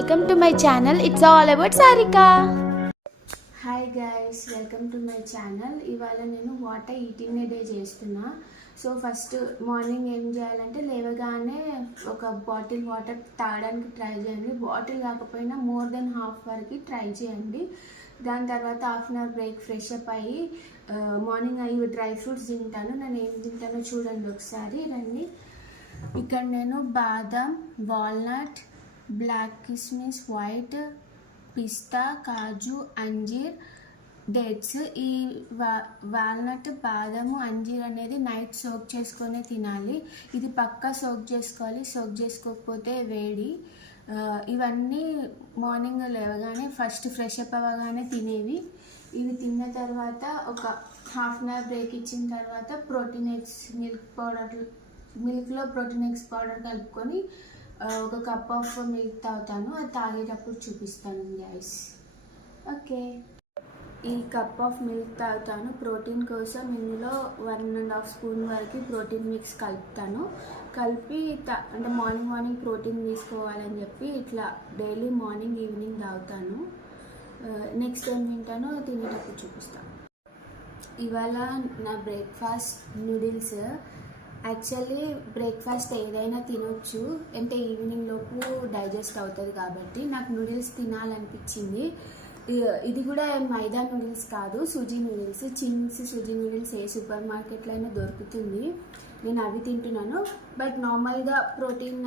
welcome to my channel. It's all about Sarika. Hi guys, welcome to my channel. ఇవాళ నేను water eating day చేస్తున్నా. So first morning ఏం చేయాలంటే లేవగానే ఒక బాటిల్ వాటర్ తాగడానికి ట్రై చేయండి. బాటిల్ కాకపోయినా మోర్ దెన్ హాఫ్ వరకు ట్రై చేయండి. దాని తర్వాత half an hour break fresh up అయ్యి మార్నింగ్ అవి డ్రై ఫ్రూట్స్ తింటాను. నేను ఏం తింటానో చూడండి ఒకసారి రండి. ఇక్కడ నేను బాదం, వాల్నట్, బ్లాక్ కిస్మిస్, వైట్ పిస్తా, కాజు, అంజీర్, డేట్స్. ఈ వాల్నట్, బాదము, అంజీర్ అనేది నైట్ సోక్ చేసుకొని తినాలి. ఇది పక్కా సోక్ చేసుకోవాలి. సోక్ చేసుకోకపోతే వేడి. ఇవన్నీ మార్నింగ్ లేవగానే ఫస్ట్ ఫ్రెష్ అప్ అవ్వగానే తినేవి. ఇవి తిన్న తర్వాత ఒక హాఫ్ అన్ అవర్ బ్రేక్ ఇచ్చిన తర్వాత ప్రోటీన్ ఎగ్స్ మిల్క్లో ప్రోటీన్ ఎగ్స్ పౌడర్ కలుపుకొని ఒక కప్ ఆఫ్ మిల్క్ తాగుతాను. అది తాగేటప్పుడు చూపిస్తాను గైస్. ఓకే, ఈ కప్ ఆఫ్ మిల్క్ తాగుతాను. ప్రోటీన్ కోసం ఇందులో 1.5 స్పూన్ వరకు ప్రోటీన్ మిక్స్ కలుపుతాను. కలిపి అంటే మార్నింగ్ ప్రోటీన్ తీసుకోవాలని చెప్పి ఇట్లా డైలీ మార్నింగ్ ఈవినింగ్ తాగుతాను. నెక్స్ట్ ఏం తింటానో తినేటప్పుడు చూపిస్తాను. ఇవాళ నా బ్రేక్ఫాస్ట్ నూడిల్స్. యాక్చువల్లీ బ్రేక్ఫాస్ట్ ఏదైనా తినొచ్చు, అంటే ఈవినింగ్ లోపు డైజెస్ట్ అవుతుంది కాబట్టి నాకు నూడిల్స్ తినాలనిపించింది. ఇది కూడా మైదా నూడిల్స్ కాదు, suji noodles. Ching's suji noodles ఏ సూపర్ మార్కెట్లో అయినా దొరుకుతుంది. నేను అవి తింటున్నాను. బట్ నార్మల్గా ప్రోటీన్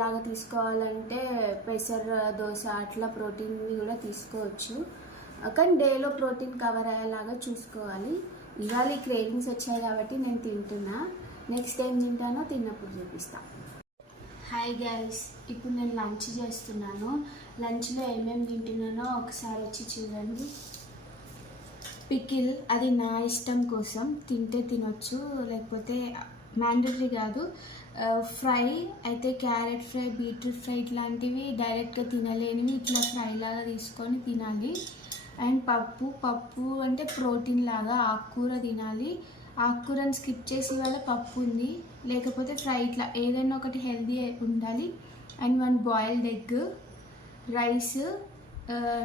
లాగా తీసుకోవాలంటే పెసర్ దోశ అట్లా ప్రోటీన్వి కూడా తీసుకోవచ్చు. కానీ డేలో ప్రోటీన్ కవర్ అయ్యేలాగా చూసుకోవాలి. ఇవాళ ఈ క్రేవింగ్స్ వచ్చాయి కాబట్టి నేను తింటున్నా. నెక్స్ట్ ఏం తింటానో తిన్నప్పుడు చూపిస్తాను. హాయ్ గైస్, ఇప్పుడు నేను లంచ్ చేస్తున్నాను. లంచ్లో ఏమేమి తింటున్నానో ఒకసారి వచ్చి చూడండి. పికిల్, అది నా ఇష్టం కోసం, తింటే తినొచ్చు లేకపోతే మ్యాండటరీ కాదు. ఫ్రై అయితే క్యారెట్ ఫ్రై, బీట్రూట్ ఫ్రై ఇట్లాంటివి డైరెక్ట్గా తినలేనివి ఇట్లా ఫ్రై లాగా తీసుకొని తినాలి. అండ్ పప్పు అంటే ప్రోటీన్ లాగా ఆకుకూర తినాలి. ఆకుకూరని స్కిప్ చేసి వాళ్ళ పప్పు ఉంది, లేకపోతే ఫ్రై ఇట్లా ఏదైనా ఒకటి హెల్దీ ఉండాలి. And 1 boiled egg, rice.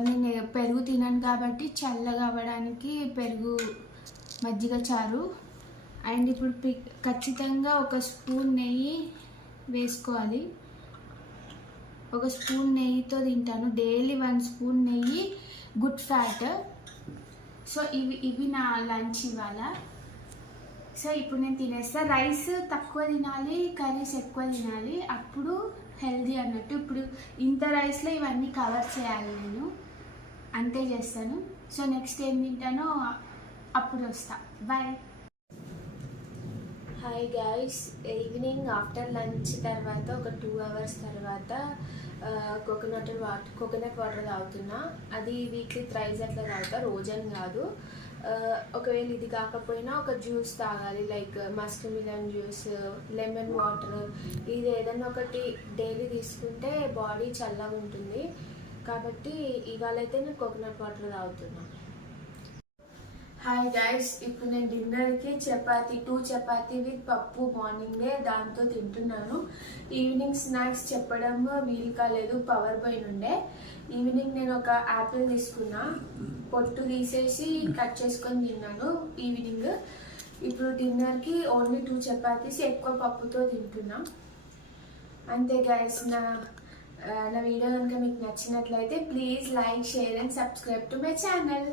నేను పెరుగు తినాను కాబట్టి చల్లగా అవ్వడానికి పెరుగు, మజ్జిగ చారు. అండ్ ఇప్పుడు ఖచ్చితంగా 1 స్పూన్ నెయ్యి వేసుకోవాలి. 1 స్పూన్ నెయ్యితో తింటాను. డైలీ 1 స్పూన్ నెయ్యి, గుడ్ ఫ్యాట్. సో ఇవి నా లంచ్ ఇవాళ. సో ఇప్పుడు నేను తినేస్తా. రైస్ తక్కువ తినాలి, కర్రీస్ ఎక్కువ తినాలి, అప్పుడు హెల్దీ అన్నట్టు. ఇప్పుడు ఇంత రైస్లో ఇవన్నీ కవర్ చేయాలి, నేను అంతే చేస్తాను. సో నెక్స్ట్ ఏం తింటానో అప్పుడు వస్తా. Bye. Hi guys, evening after lunch తర్వాత ఒక 2 అవర్స్ తర్వాత కోకోనట్ వాటర్ తాగుతున్నా. అది వీక్లీ థ్రైస్ అట్లా తాగుతా, రోజని కాదు. ఒకవేళ ఇది కాకపోయినా ఒక జ్యూస్ తాగాలి, like Musk melon juice, lemon water. ఇది ఏదైనా ఒకటి డైలీ తీసుకుంటే బాడీ చల్లగా ఉంటుంది. కాబట్టి ఇవాళ అయితే నేను కోకోనట్ వాటర్ తాగుతున్నా. హాయ్ గైస్, ఇప్పుడు నేను డిన్నర్కి 2 చపాతీ విత్ పప్పు మార్నింగే దాంతో తింటున్నాను. ఈవినింగ్ స్నాక్స్ చెప్పడం వీలు కాలేదు, పవర్ పోయిన ఉండే. ఈవినింగ్ నేను ఒక యాపిల్ తీసుకున్నా, పొట్టు తీసేసి కట్ చేసుకొని తిన్నాను ఈవినింగ్. ఇప్పుడు డిన్నర్కి ఓన్లీ 2 చపాతీస్, ఎక్కువ పప్పుతో తింటున్నా. అంతే గైస్, నా వీడియో కనుక మీకు నచ్చినట్లయితే please like, share and subscribe to my channel.